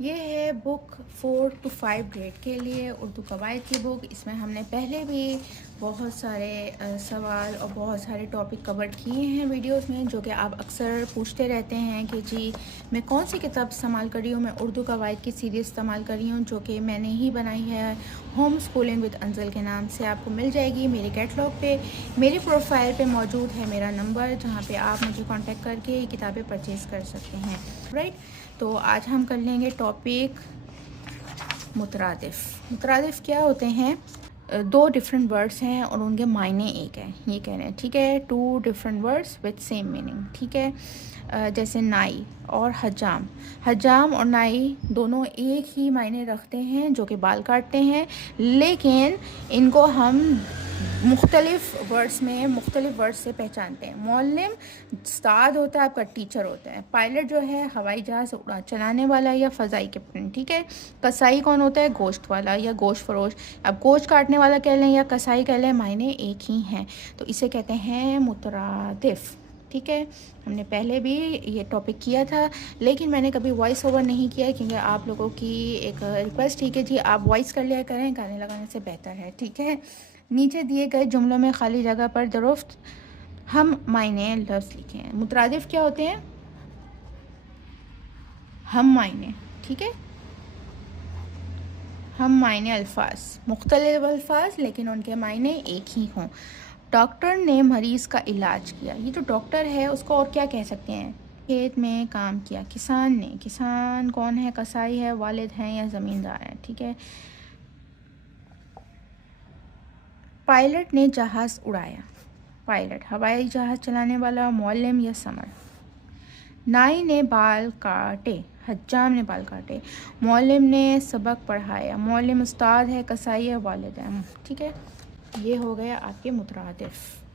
ये है book 4 to 5 grade के लिए उर्दू कवायद की बुक। इसमें हमने पहले भी बहुत सारे सवाल और बहुत सारे टॉपिक कवर किए हैं वीडियोस में, जो कि आप अक्सर पूछते रहते हैं कि जी मैं कौन सी किताब इस्तेमाल कर रही हूँ। मैं उर्दू कवायद की सीरीज़ इस्तेमाल कर रही हूँ, जो कि मैंने ही बनाई है। होम स्कूलिंग विद अंजल के नाम से आपको मिल जाएगी मेरे कैटलॉग पे। मेरी प्रोफाइल पे मौजूद है मेरा नंबर, जहाँ पे आप मुझे कांटेक्ट करके किताबें परचेज़ कर सकते हैं। राइट, तो आज हम कर लेंगे टॉपिक मुतरादिफ। मुतरादिफ क्या होते हैं? दो डिफरेंट वर्ड्स हैं और उनके मायने एक है, ये कह रहे हैं। ठीक है, two different words with same meaning. ठीक है, जैसे नाई और हजाम। हजाम और नाई दोनों एक ही मायने रखते हैं, जो कि बाल काटते हैं, लेकिन इनको हम मुख्तलिफ वर्ड्स में मुख्तलिफ वर्ड्स से पहचानते हैं। मौल्लिम उस्ताद होता है, आपका टीचर होता है। पायलट जो है हवाई जहाज़ चलाने वाला या फ़ज़ाई कैप्टन। ठीक है, कसाई कौन होता है? गोश्त वाला या गोश्त फरोश। अब गोश्त काटने वाला कह लें या कसाई कह लें, मायने एक ही हैं, तो इसे कहते हैं मुतरादिफ। ठीक है, हमने पहले भी ये टॉपिक किया था, लेकिन मैंने कभी वॉइस ओवर नहीं किया, क्योंकि आप लोगों की एक रिक्वेस्ट थी कि जी आप वॉइस कर लिया करें, गाने लगाने से बेहतर है। ठीक है, नीचे दिए गए जुमलों में खाली जगह पर दुरुस्त हम मायने लफ्ज़ लिखे हैं। मुतरादिफ क्या होते हैं? हम मायने। ठीक है, हम मायने अल्फाज, मुख्तलिफ अल्फाज लेकिन उनके मायने एक ही हों। डॉक्टर ने मरीज़ का इलाज किया। ये जो डॉक्टर है उसको और क्या कह सकते हैं? खेत में काम किया। किसान ने, किसान कौन है? कसाई है, वालिद हैं या ज़मींदार है। ठीक है, पायलट ने जहाज़ उड़ाया। पायलट हवाई जहाज़ चलाने वाला, मौल्लिम या समर। नाई ने बाल काटे, हज्जाम ने बाल काटे। मौल्लिम ने सबक पढ़ाया। मौल्लिम उस्ताद है, कसाई है, वालिद है। ठीक है, ये हो गया आपके मुतरादिफ।